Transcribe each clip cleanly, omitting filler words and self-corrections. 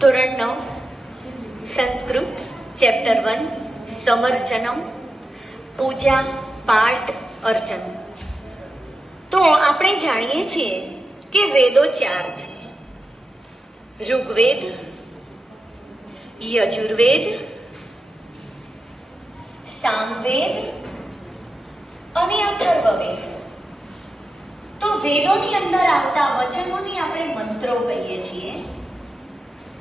ધોરણ 9 સંસ્કૃત ચેપ્ટર 1 સમર્ચનમ પૂજા પાઠ અર્ચન. તો આપણે જાણીએ છીએ કે વેદો 4 છે: ઋગ્વેદ, યજુર્વેદ, સામવેદ અને અથર્વવેદ. તો વેદોની અંદર આવતા વચનોને આપણે મંત્રો કહીએ છીએ.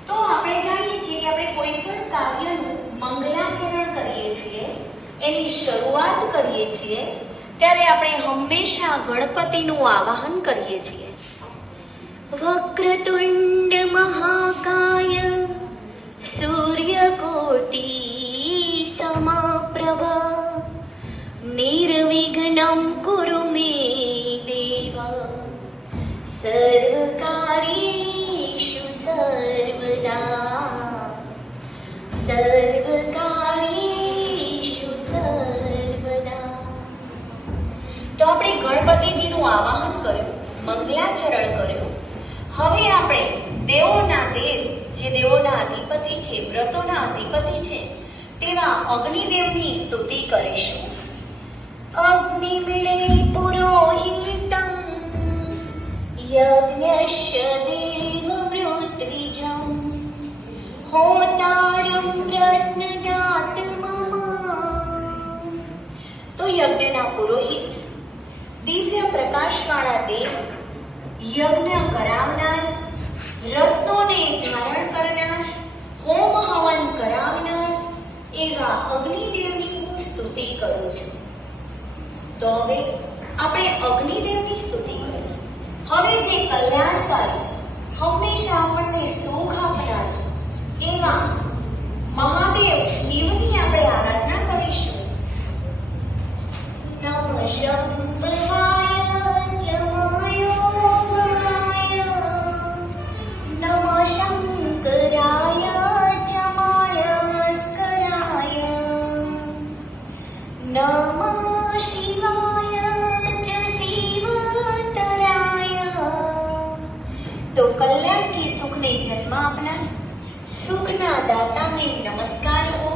તો આપણે જાણીએ છીએ કે આપણે કોઈ પણ કાવ્યનું મંગલાચરણ કરીએ છીએ, એની શરૂઆત કરીએ છીએ, ત્યારે આપણે હંમેશા ગણપતિનું આવાહન કરીએ છીએ. વક્રતુંડ મહાકાય સૂર્યકોટિ સમપ્રભ નિર્વિઘ્નમ કુરુ મે દેવ સર્વકાર્યેષુ સર્વદા સર્વકાર્યેષુ સર્વદા. તો આપણે ગણપતિજીનું આવાહન કર્યું, મંગલાચરણ કર્યું. હવે આપણે દેવોના દેવ, જે દેવોના અધિપતિ છે, વ્રતોના અધિપતિ છે, તેવા અગ્નિદેવની સ્તુતિ કરીશું. અગ્નિમિડે પુરોહિતં યજ્ઞસ્ય દેવમૃત્વિજં હોતારં રત્નજાત મમ. તો યજ્ઞના પુરોહિત, દિવ્ય પ્રકાશવાળા દેવ, યજ્ઞ કરાવનાર, રત્નોને ધારણ કરનાર, હોમ હવન કરાવનાર એવા અગ્નિદેવની હું સ્તુતિ કરું છું. તો હવે આપણે અગ્નિદેવની સ્તુતિ કરી. હવે જે કલ્યાણકારી, હંમેશા આપણને સુખ આપનાર એવા મહાદેવ શિવની આપણે આરાધના કરીશું. નમઃ શંભવાય જમાયો ગણાય, નમઃ શંકરાય જમાય સ્કરાય, નમઃ શિવાય ચ શિવતરાય. તો કલ્યાણથી સુખને જન્મ આપનાર, સુખના દાતાને નમસ્કાર હો.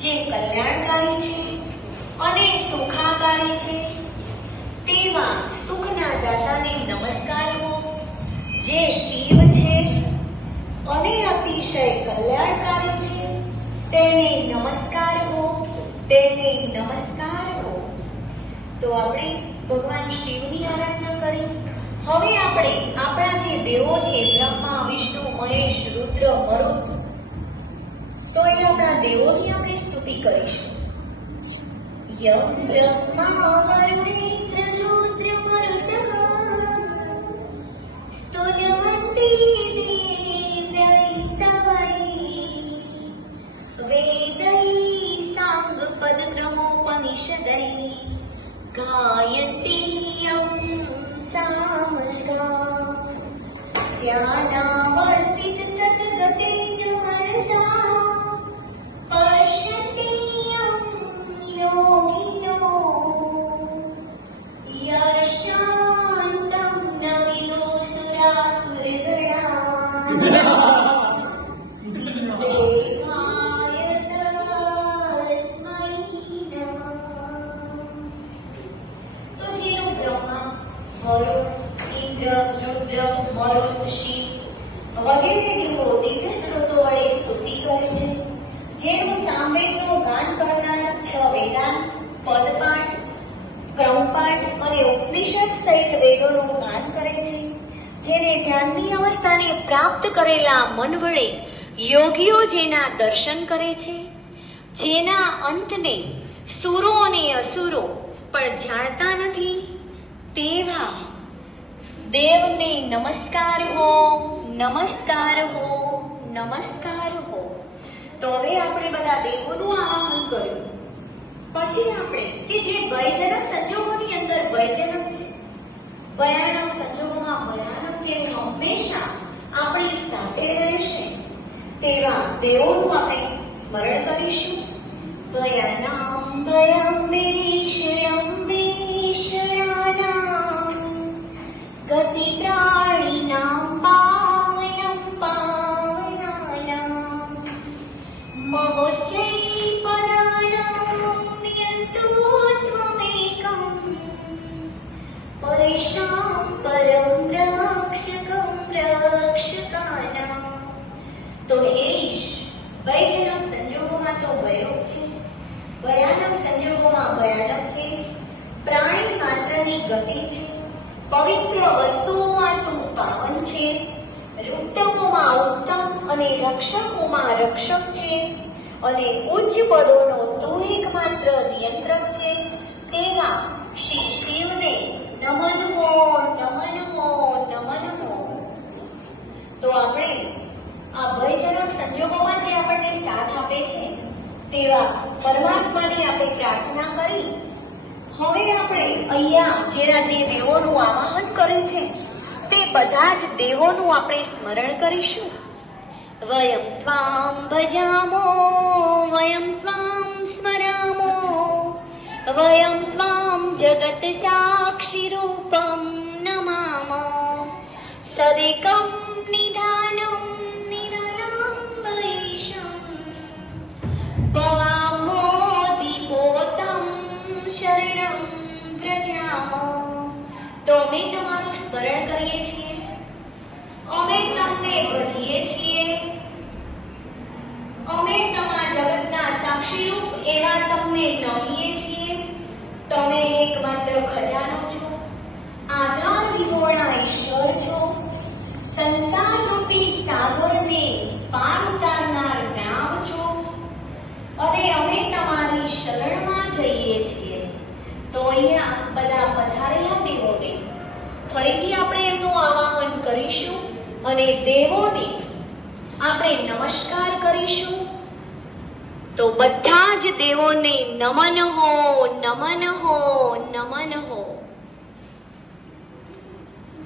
જે કલ્યાણકારી છે અને સુખાકારી છે તેવા સુખના દાતાને નમસ્કાર હો. જે શિવ છે અને અતિશય કલ્યાણકારી છે તેને નમસ્કાર હો, તેને નમસ્કાર હો. તો આપણે ભગવાન શિવની આરાધના કરી. હવે આપણે આપણા જે દેવો છે, બ્રહ્મા, વિષ્ણુ, મહેશ, રુદ્ર, મરુત, તો એ આપણા દેવોની આપણે સ્તુતિ કરીશું. યમ બ્રહ્મા વરુણેન્દ્ર રુદ્ર મરુતઃ સ્તુલ્યવંતી દેવૈ સ્તવૈ વેદૈ સાંગપદક્રમોપનિષદૈ ગાયન્તી યં સામગા ધ્યાનાવસ્થિત તદ્ગતેન મનસા પશ્યન્તિ યં યોગિનો યશાન્तं ન વિદુસુરાસુરગણા દેવાય તસ્મૈ નમઃ. તો જેનું બ્રહ્મા, વરુણ, ઇન્દ્ર, રુદ્ર, મરુત, શિવ વગેરે દેવો દિવ્ય સ્ત્રોતો વડે સ્તુતિ કરે છે. જેનું સામવેદનું ગાન કરનાર 6 વેદાંત, પદપાઠ, ક્રમપાઠ અને ઉપનિષદ સહિત વેદોનું ગાન કરે છે. જેને ધ્યાનની અવસ્થાને પ્રાપ્ત કરેલા મન વડે યોગીઓ જેના દર્શન કરે છે, જેના અંતને સુરો અને અસુરો પણ જાણતા નથી, તેવા દેવને નમસ્કાર હો, નમસ્કાર હો, નમસ્કાર હો. તો હવે આપણે બધા દેવોનું આવાહન કર્યું. પછી આપણે કે જે ભયજનક સંજોગોની અંદર ભયજનક છે, ભયાનક સંજોગોમાં ભયાનક છે, હંમેશા આપણી સાથે રહેશે તેવા દેવોનું આપણે સ્મરણ કરીશું. ભયાનામ ભયમ વિશ્રયમ વિશ્રયાનામ ગતિ પ્રાણિનામ પાવનમ પાવનમ महोच्चै पराणां यन्तोऽत्वमेकम् परेषां परं रक्षकं रक्षकानां। તો હે ઈશ, ભયજનક સંજોગોમાં તો ભયરૂપ છે, ભયાનક સંજોગોમાં ભયાનક છે, પ્રાણી માત્રની ગતિ છે, પવિત્ર વસ્તુઓમાં તું પાવન છે, ઉત્તમોમાં ઉત્તમ અને રક્ષકોમાં રક્ષક છે, અને ઉચ્ચ પદોનો તું એકમાત્ર નિયંત્રક છે, તેવા શ્રી શિવને નમો નમો નમો નમો નમો. તો આપણે આ ભયજનક સંજોગોમાં જે આપણને સાથ આપે છે તેવા પરમાત્માની આપણે પ્રાર્થના કરી હવે આપણે અહીંયા જેના જે દેવોનું આવાહન કર્યું છે તે બધા જ દેવોનું આપણે સ્મરણ કરીશું. વયમ ત્વામ ભજામો વયમ ત્વામ સ્મરામો વયમ ત્વામ જગત સાક્ષી રૂપમ નમામો સદેકમ નિધાનમ નિધનમ વૈશમ ભવામો દીપોતમ શરણમ વ્રજામો. તો અમે તમારું સ્મરણ કરીએ છીએ, અમે તમને ભજીએ છીએ, અમે તમારા જગતના સાક્ષીરૂપ એવા તમને નમીએ છીએ. તમે એકમાત્ર ખજાનો છો, આધાર વિહોણા ઈશ્વર છો, સંસારરૂપી સાગરને પાર ઉતારનાર નાવ છો, અને અમે તમારી શરણમાં જઈએ છીએ. તો અહીંયા બધા પધારેલા દેવોને ફરીથી આપણે એમનું આવાહન કરીશું અને દેવોને આપણે નમસ્કાર કરીશું. તો બધા જ દેવોને નમન હો નમન હો નમન